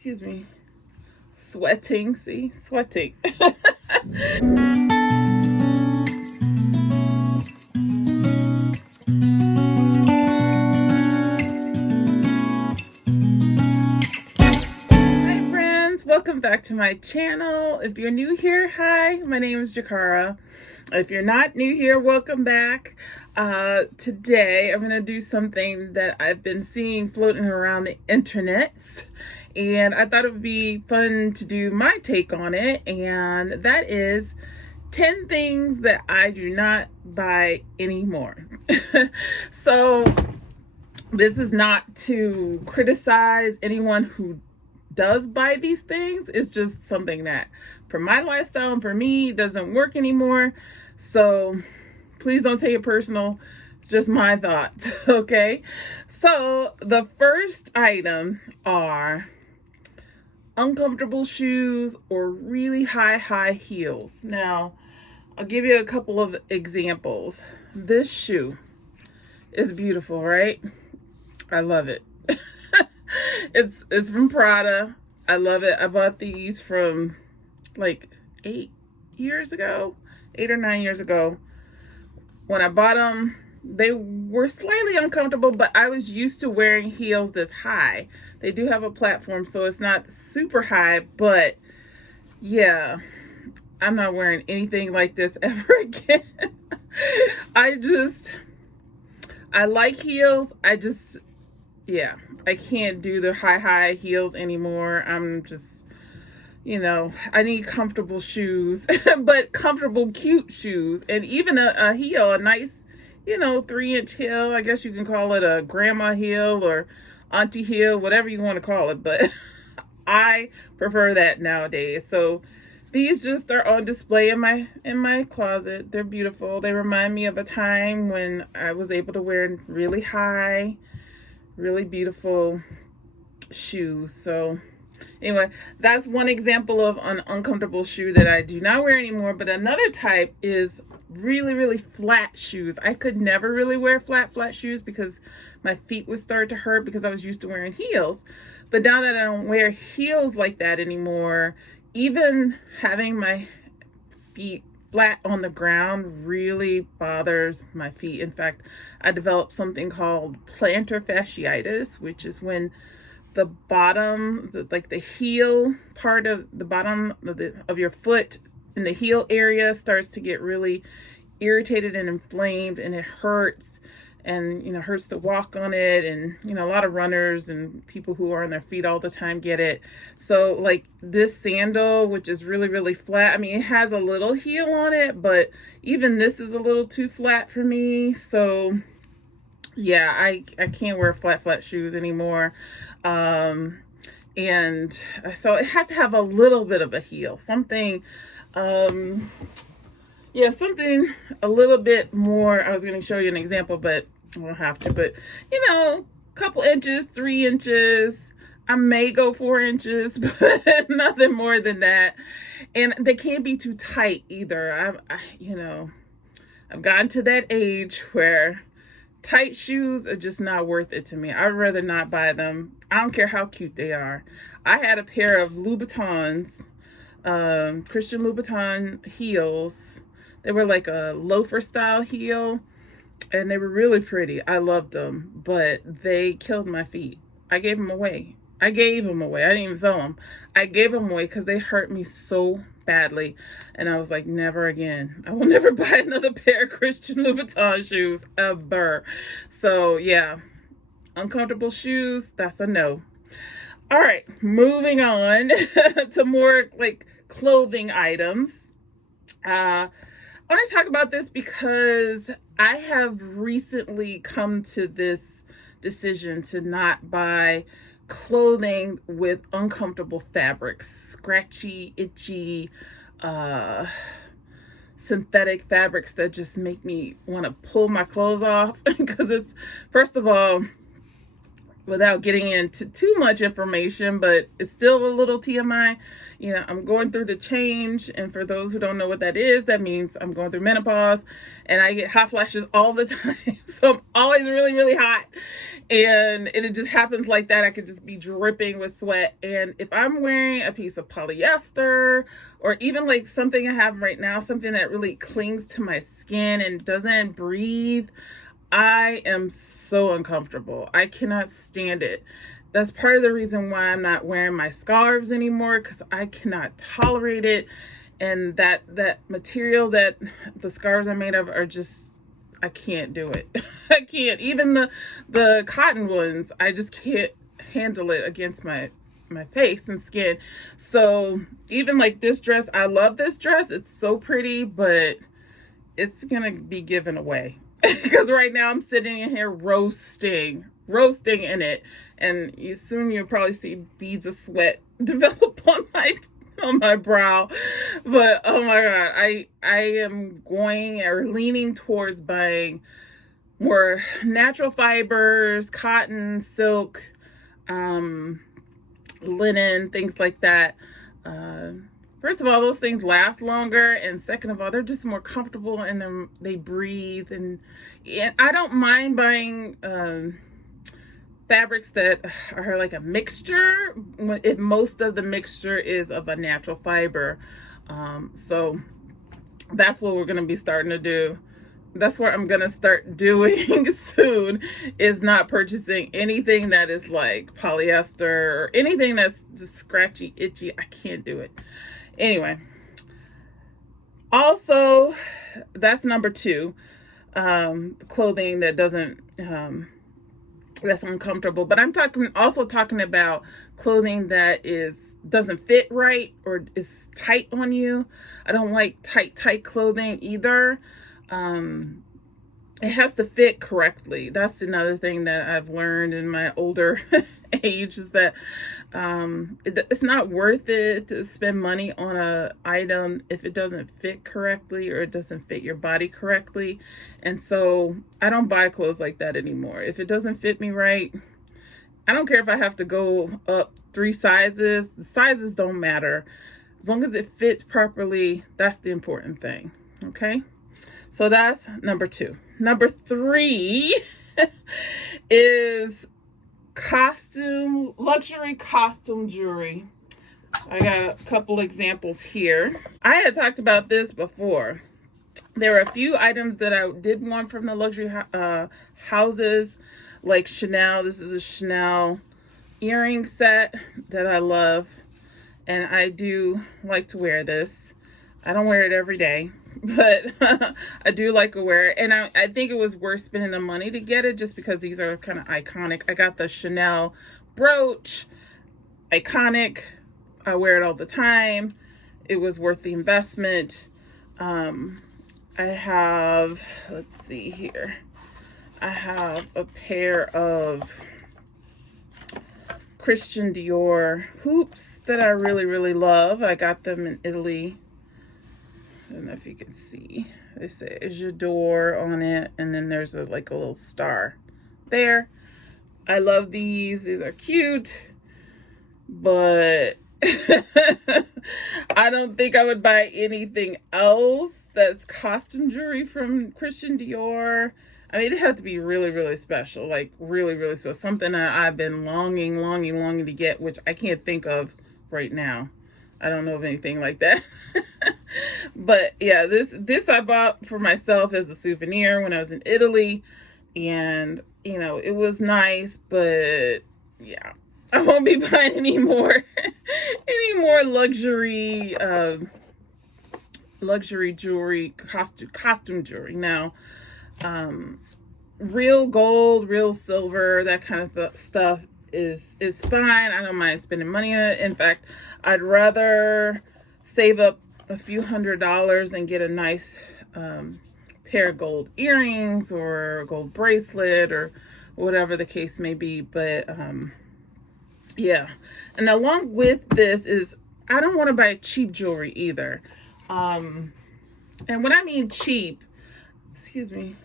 Excuse me, sweating. See, sweating. Hi friends, welcome back to my channel. If you're new here, hi, my name is Jakara. If you're not new here, welcome back. Today I'm going to do something that I've been seeing floating around the internets, and I thought it would be fun to do my take on it, and that is 10 things that I do not buy anymore. So this is not to criticize anyone who does buy these things. It's just something that for my lifestyle and for me doesn't work anymore. So please don't take it personal. It's just my thoughts. Okay. So the first item are uncomfortable shoes or really high heels. Now, I'll give you a couple of examples. This shoe is beautiful, right? I love it. It's from Prada. I love it. I bought these from like 8 or 9 years ago. When I bought them, they were slightly uncomfortable, but I was used to wearing heels this high. They do have a platform, so it's not super high, but yeah, I'm not wearing anything like this ever again. I like heels. Yeah, I can't do the high heels anymore. I'm just, I need comfortable shoes, but comfortable, cute shoes. And even a heel, a nice, 3-inch heel. I guess you can call it a grandma heel or auntie heel, whatever you want to call it. But I prefer that nowadays. So these just are on display in my closet. They're beautiful. They remind me of a time when I was able to wear really high, really beautiful shoes. So anyway, that's one example of an uncomfortable shoe that I do not wear anymore. But another type is really flat shoes. I could never really wear flat shoes because my feet would start to hurt because I was used to wearing heels. But now that I don't wear heels like that anymore, even having my feet flat on the ground really bothers my feet. In fact, I developed something called plantar fasciitis, which is when the bottom, like the heel part of the bottom of your foot in the heel area starts to get really irritated and inflamed, and it hurts, and hurts to walk on it. And a lot of runners and people who are on their feet all the time get it. So like this sandal, which is really flat, I mean, it has a little heel on it, but even this is a little too flat for me. So yeah, I can't wear flat shoes anymore. And so it has to have a little bit of a heel, something something a little bit more. I was going to show you an example, but I don't have to. But couple inches, 3 inches. I may go 4 inches, but nothing more than that. And they can't be too tight either. I've gotten to that age where tight shoes are just not worth it to me. I'd rather not buy them. I don't care how cute they are. I had a pair of Louboutins, Christian Louboutin heels. They were like a loafer style heel, and they were really pretty. I loved them, but they killed my feet. I gave them away. I didn't even sell them. I gave them away because they hurt me so badly. And I was like, never again. I will never buy another pair of Christian Louboutin shoes ever. So yeah, uncomfortable shoes, that's a no. All right, moving on to more like clothing items. I want to talk about this because I have recently come to this decision to not buy clothing with uncomfortable fabrics, scratchy, itchy, synthetic fabrics that just make me want to pull my clothes off. Because it's, first of all, without getting into too much information, but it's still a little TMI. You know, I'm going through the change, and for those who don't know what that is, that means I'm going through menopause, and I get hot flashes all the time. So I'm always really, really hot, and it just happens like that. I could just be dripping with sweat, and if I'm wearing a piece of polyester, or even like something I have right now, something that really clings to my skin and doesn't breathe, I am so uncomfortable. I cannot stand it. That's part of the reason why I'm not wearing my scarves anymore, because I cannot tolerate it. And that material that the scarves are made of are just, I can't do it. I can't. Even the cotton ones, I just can't handle it against my face and skin. So even like this dress, I love this dress. It's so pretty, but it's gonna be given away. Because right now I'm sitting in here roasting in it, and soon you'll probably see beads of sweat develop on my brow. But oh my god, I am going or leaning towards buying more natural fibers, cotton, silk, linen, things like that. First of all, those things last longer, and second of all, they're just more comfortable, and they breathe. And I don't mind buying fabrics that are like a mixture if most of the mixture is of a natural fiber. So that's what we're going to be starting to do. That's what I'm going to start doing soon, is not purchasing anything that is like polyester or anything that's just scratchy, itchy. I can't do it. Anyway, also, that's number 2, clothing that doesn't, that's uncomfortable. But I'm also talking about clothing that doesn't fit right or is tight on you. I don't like tight clothing either. It has to fit correctly. That's another thing that I've learned in my older age, is that it's not worth it to spend money on an item if it doesn't fit correctly or it doesn't fit your body correctly. And so I don't buy clothes like that anymore. If it doesn't fit me right, I don't care if I have to go up 3 sizes. The sizes don't matter. As long as it fits properly, that's the important thing. Okay? So that's number 2. Number 3 is luxury costume jewelry. I got a couple examples here. I had talked about this before. There are a few items that I did want from the luxury houses, like Chanel. This is a Chanel earring set that I love, and I do like to wear this. I don't wear it every day, but I do like to wear it, and I think it was worth spending the money to get it, just because these are kind of iconic. I got the Chanel brooch, iconic. I wear it all the time. It was worth the investment. I have, let's see here. I have a pair of Christian Dior hoops that I really, really love. I got them in Italy. I don't know if you can see. They say J'adore on it, and then there's like a little star there. I love these. These are cute, but I don't think I would buy anything else that's costume jewelry from Christian Dior. I mean, it had to be really, really special, like really, really special. Something that I've been longing to get, which I can't think of right now. I don't know of anything like that. But yeah, this I bought for myself as a souvenir when I was in Italy, and you know, it was nice, but yeah, I won't be buying any more luxury jewelry, costume jewelry. Now, real gold, real silver, that kind of stuff is fine. I don't mind spending money on it. In fact, I'd rather save up a few $100s and get a nice pair of gold earrings or a gold bracelet or whatever the case may be. But yeah, and along with this is, I don't want to buy cheap jewelry either. And when I mean cheap, excuse me,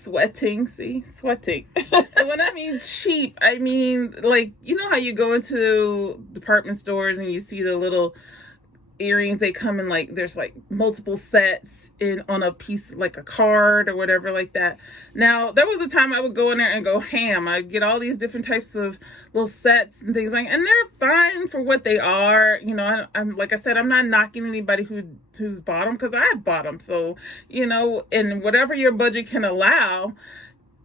sweating. See, sweating. And when I mean cheap, I mean, like, you know how you go into department stores and you see the little earrings, they come in like, there's like multiple sets in on a piece, like a card or whatever like that. Now there was a time I would go in there and go ham. I'd get all these different types of little sets and things like, and they're fine for what they are. You know, I'm like I said, I'm not knocking anybody who's bought them, because I've bought them. So, you know, and whatever your budget can allow,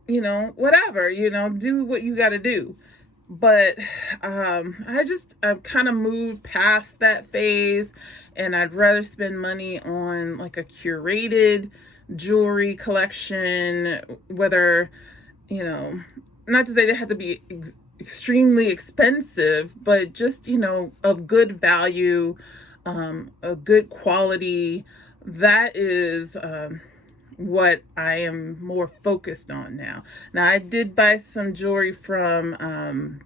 you know, whatever, you know, do what you got to do. But I've kind of moved past that phase, and I'd rather spend money on like a curated jewelry collection, whether, you know, not to say they have to be extremely expensive, but just, you know, of good value, a good quality. That is what I am more focused on now. Now, I did buy some jewelry from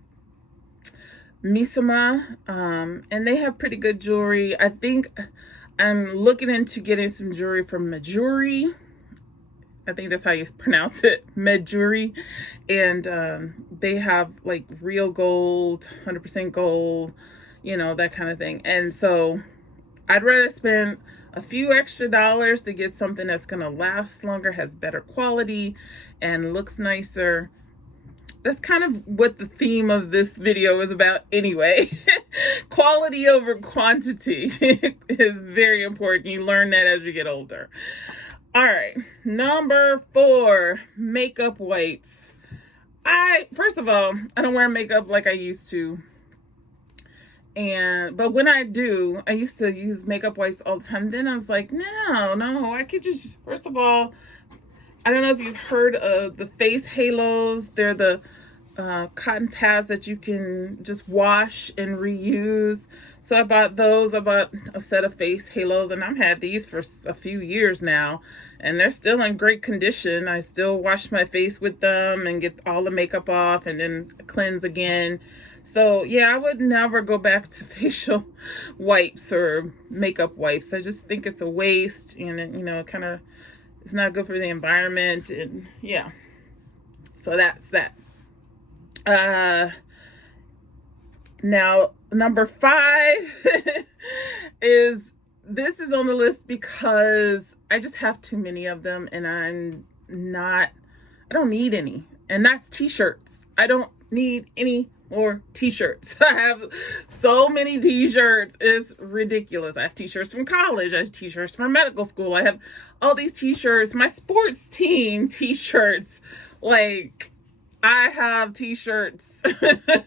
Misama, and they have pretty good jewelry. I think I'm looking into getting some jewelry from Mejuri. I think that's how you pronounce it, Mejuri. And they have like real gold, 100% gold, you know, that kind of thing. And so I'd rather spend a few extra dollars to get something that's going to last longer, has better quality, and looks nicer. That's kind of what the theme of this video is about anyway. Quality over quantity is very important. You learn that as you get older. All right, number 4, makeup wipes. First of all, I don't wear makeup like I used to. But when I do, I used to use makeup wipes all the time. Then I was like, no, I could just, first of all, I don't know if you've heard of the face halos. They're the cotton pads that you can just wash and reuse. So I bought those. I bought a set of face halos, and I've had these for a few years now, and they're still in great condition. I still wash my face with them and get all the makeup off and then cleanse again. So yeah, I would never go back to facial wipes or makeup wipes. I just think it's a waste, and you know, kind of, it's not good for the environment. And yeah, so that's that. Now number 5 is, this is on the list because I just have too many of them, and I don't need any, and that's t-shirts. I don't need any more t-shirts. I have so many t-shirts, it's ridiculous. I have t-shirts from college, I have t-shirts from medical school, I have all these t-shirts, my sports team t-shirts, like, I have t-shirts. I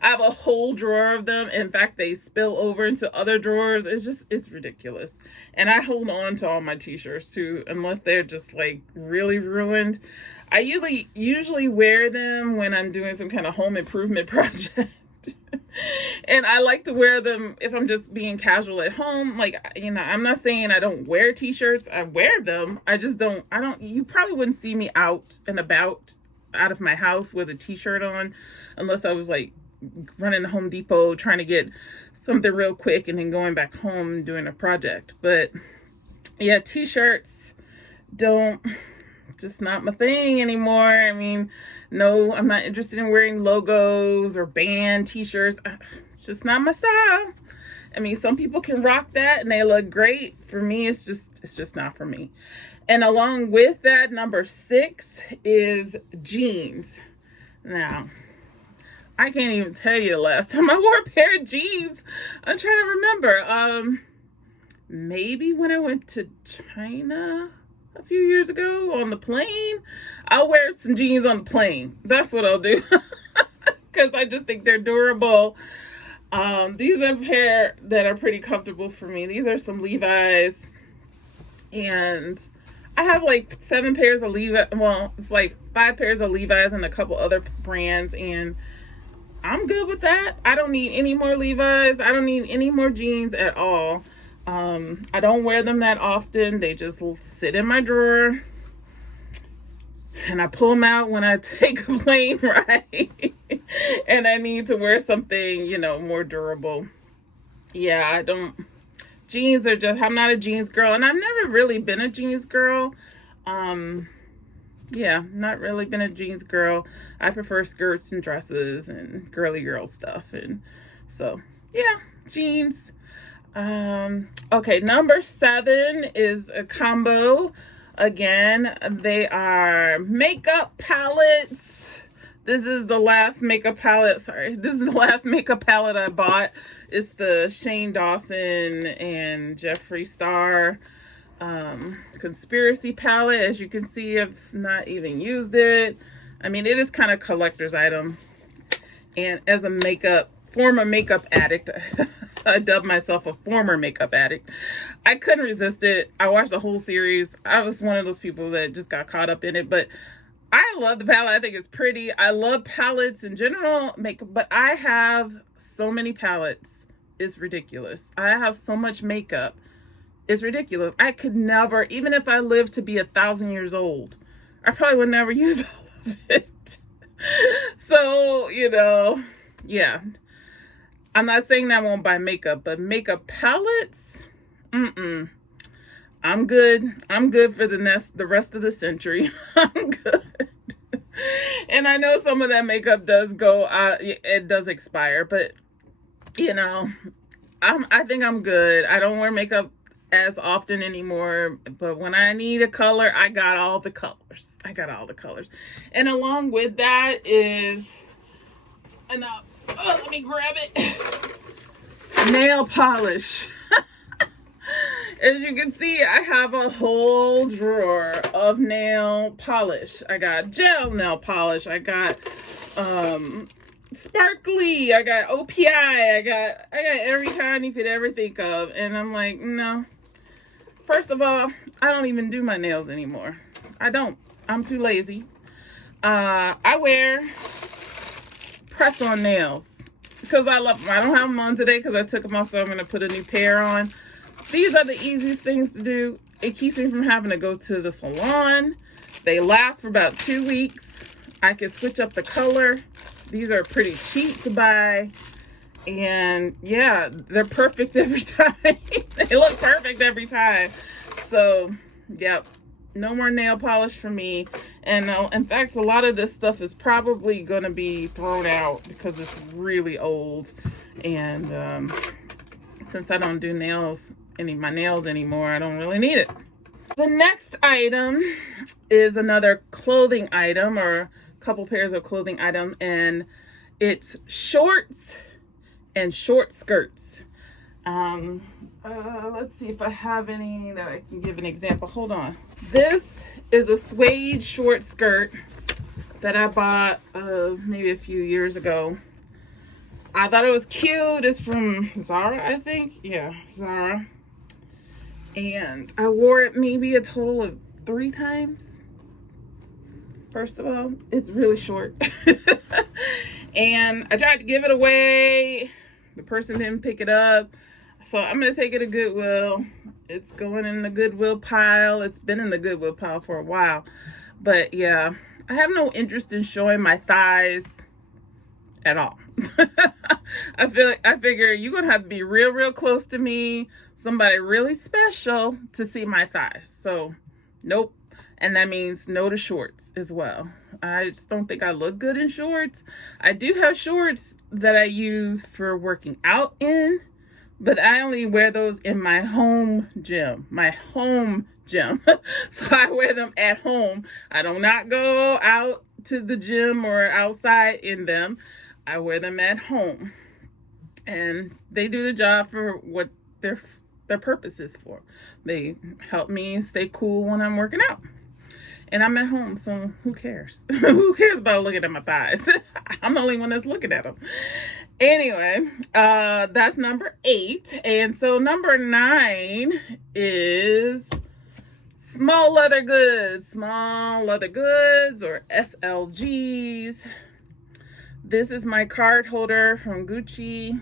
have a whole drawer of them. In fact, they spill over into other drawers. It's ridiculous. And I hold on to all my t-shirts too, unless they're just like really ruined. I usually wear them when I'm doing some kind of home improvement project. And I like to wear them if I'm just being casual at home. Like, you know, I'm not saying I don't wear t-shirts. I wear them. You probably wouldn't see me out and about out of my house with a t-shirt on, unless I was like running to Home Depot trying to get something real quick and then going back home doing a project. But yeah, t-shirts just not my thing anymore. I mean, no, I'm not interested in wearing logos or band t-shirts. Just not my style. I mean, some people can rock that and they look great. For me, it's just not for me. And along with that, number 6 is jeans. Now, I can't even tell you the last time I wore a pair of jeans. I'm trying to remember. Maybe when I went to China a few years ago on the plane. I'll wear some jeans on the plane. That's what I'll do. Because I just think they're durable. These are a pair that are pretty comfortable for me. These are some Levi's. And I have like 7 pairs of Levi's. Well, it's like 5 pairs of Levi's and a couple other brands. And I'm good with that. I don't need any more Levi's. I don't need any more jeans at all. I don't wear them that often. They just sit in my drawer. And I pull them out when I take a plane ride. And I need to wear something, you know, more durable. Yeah, jeans are just, I'm not a jeans girl. And I've never really been a jeans girl. yeah, not really been a jeans girl. I prefer skirts and dresses and girly girl stuff. And so, yeah, jeans. Okay, number 7 is a combo. Again, they are makeup palettes. This is the last makeup palette. Sorry, this is the last makeup palette I bought. It's the Shane Dawson and Jeffree Star conspiracy palette. As you can see, I've not even used it. I mean, it is kind of collector's item. And as a former makeup addict, I dubbed myself a former makeup addict. I couldn't resist it. I watched the whole series. I was one of those people that just got caught up in it, but I love the palette. I think it's pretty. I love palettes in general, makeup, but I have so many palettes. It's ridiculous. I have so much makeup. It's ridiculous. I could never, even if I lived to be 1,000 years old, I probably would never use all of it. So, yeah. I'm not saying that I won't buy makeup, but makeup palettes, I'm good. I'm good for the rest of the century. I'm good. And I know some of that makeup does go out, it does expire, but I think I'm good. I don't wear makeup as often anymore, but when I need a color, I got all the colors. And along with that is, let me grab it. Nail polish. As you can see, I have a whole drawer of nail polish. I got gel nail polish. I got sparkly. I got OPI. I got every kind you could ever think of. And I'm like, no. First of all, I don't even do my nails anymore. I don't. I'm too lazy. I wear press-on nails because I love them. I don't have them on today because I took them off, so I'm going to put a new pair on. These are the easiest things to do. It keeps me from having to go to the salon. They last for about 2 weeks. I can switch up the color. These are pretty cheap to buy. And yeah, they're perfect every time. They look perfect every time. So, yep. No more nail polish for me. And in fact, a lot of this stuff is probably going to be thrown out because it's really old. And since I don't do my nails anymore, I don't really need it. The next item is another clothing item, or a couple pairs of clothing item, and it's shorts and short skirts. Let's see if I have any that I can give an example. Hold on. This is a suede short skirt that I bought maybe a few years ago. I thought it was cute. It's from Zara, I think. Yeah, Zara. And I wore it maybe a total of 3 times. First of all, it's really short. And I tried to give it away. The person didn't pick it up. So I'm going to take it to Goodwill. It's going in the Goodwill pile. It's been in the Goodwill pile for a while. But yeah, I have no interest in showing my thighs at all. I figure you're going to have to be real close to me, somebody really special to see my thighs. So nope. And that means no to shorts as well. I just don't think I look good in shorts. I do have shorts that I use for working out in, but I only wear those in my home gym. So I wear them at home. I do not go out to the gym or outside in them. I wear them at home. And they do the job for what their purpose is for. They help me stay cool when I'm working out. And I'm at home, so who cares? Who cares about looking at my thighs? I'm the only one that's looking at them. Anyway, that's number 8. And so number 9 is small leather goods. Small leather goods, or SLGs. This is my card holder from Gucci.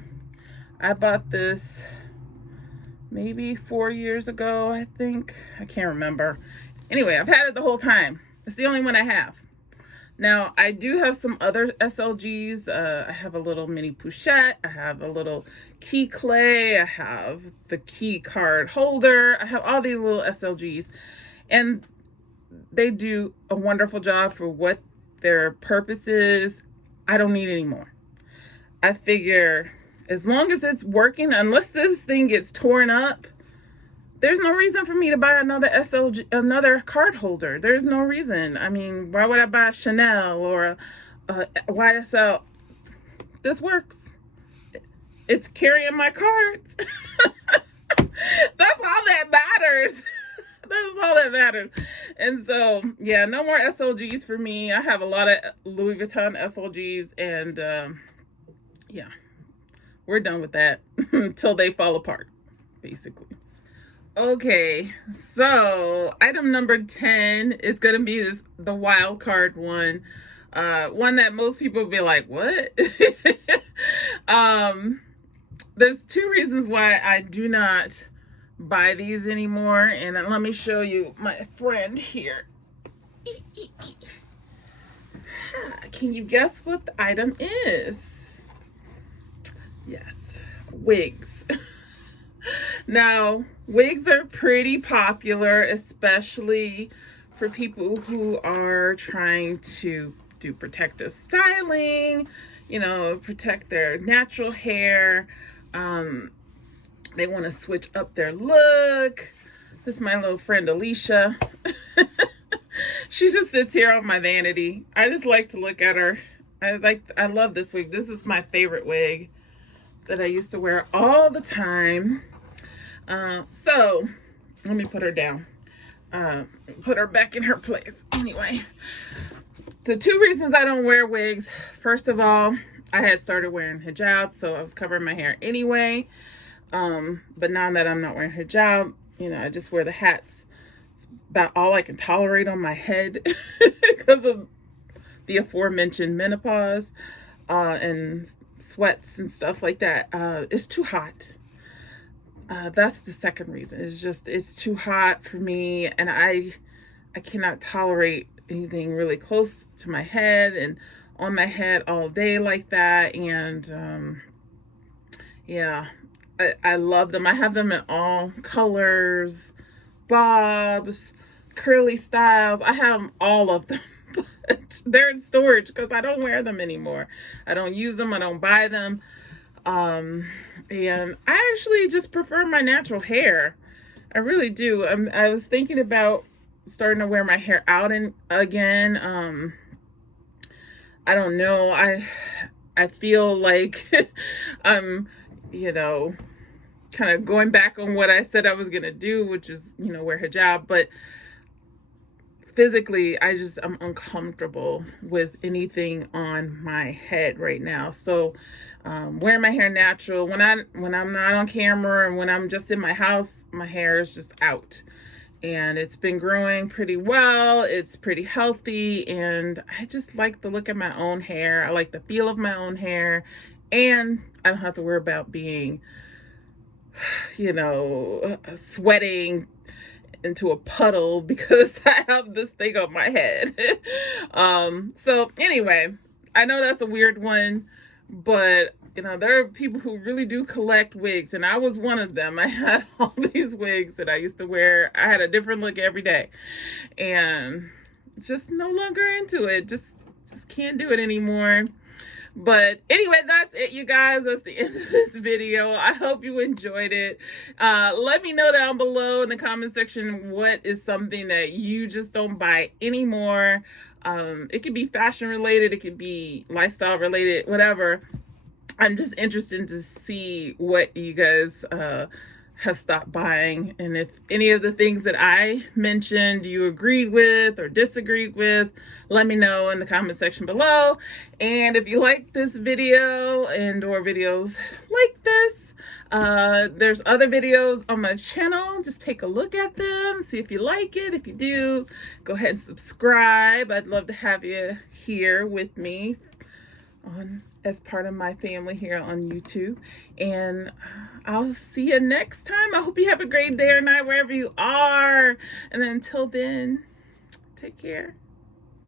I bought this maybe 4 years ago, I think. I can't remember. Anyway, I've had it the whole time. It's the only one I have. Now, I do have some other SLGs. I have a little mini pochette. I have a little key clay. I have the key card holder. I have all these little SLGs. And they do a wonderful job for what their purpose is. I don't need any more. I figure as long as it's working, unless this thing gets torn up, there's no reason for me to buy another SLG, another card holder. There's no reason. I mean, why would I buy a Chanel or a YSL? This works. It's carrying my cards. That's all that matters. That's all that matters. And so, yeah, no more SLGs for me. I have a lot of Louis Vuitton SLGs, and yeah, we're done with that until they fall apart, basically. Okay, so item number 10 is going to be the wild card one. One that most people will be like, what? There's two reasons why I do not buy these anymore, and let me show you my friend here. Can you guess what the item is? Yes, wigs. Now, wigs are pretty popular, especially for people who are trying to do protective styling, you know, protect their natural hair. They want to switch up their look. This is my little friend Alicia. She just sits here on my vanity. I just like to look at her. I love this wig. This is my favorite wig that I used to wear all the time. So let me put her down. Put her back in her place. Anyway, the two reasons I don't wear wigs. First of all, I had started wearing hijab, so I was covering my hair anyway. But now that I'm not wearing hijab, you know, I just wear the hats. It's about all I can tolerate on my head because of the aforementioned menopause, and sweats and stuff like that. It's too hot. That's the second reason. It's too hot for me, and I cannot tolerate anything really close to my head and on my head all day like that. And yeah, I love them. I have them in all colors, bobs, curly styles. I have all of them. But they're in storage because I don't wear them anymore. I don't use them. I don't buy them. And I actually just prefer my natural hair. I really do. I was thinking about starting to wear my hair out again. I don't know. I feel like I'm, you know, kind of going back on what I said I was going to do, which is, you know, wear hijab. But physically, I'm uncomfortable with anything on my head right now. So wearing my hair natural, when I'm not on camera and when I'm just in my house, my hair is just out. And it's been growing pretty well. It's pretty healthy. And I just like the look of my own hair. I like the feel of my own hair. And I don't have to worry about being, you know, sweating into a puddle because I have this thing on my head. So anyway, I know that's a weird one, but you know, there are people who really do collect wigs, and I was one of them. I had all these wigs that I used to wear. I had a different look every day, and just no longer into it. Just can't do it anymore. But anyway, that's it, you guys. That's the end of this video. I hope you enjoyed it. Let me know down below in the comment section what is something that you just don't buy anymore. It could be fashion related, it could be lifestyle related, whatever. I'm just interested to see what you guys have stopped buying, and if any of the things that I mentioned you agreed with or disagreed with, let me know in the comment section below. And if you like this video and or videos like this, there's other videos on my channel. Just take a look at them, see if you like it. If you do, go ahead and subscribe. I'd love to have you here with me as part of my family here on YouTube. And I'll see you next time. I hope you have a great day or night wherever you are. And until then, take care.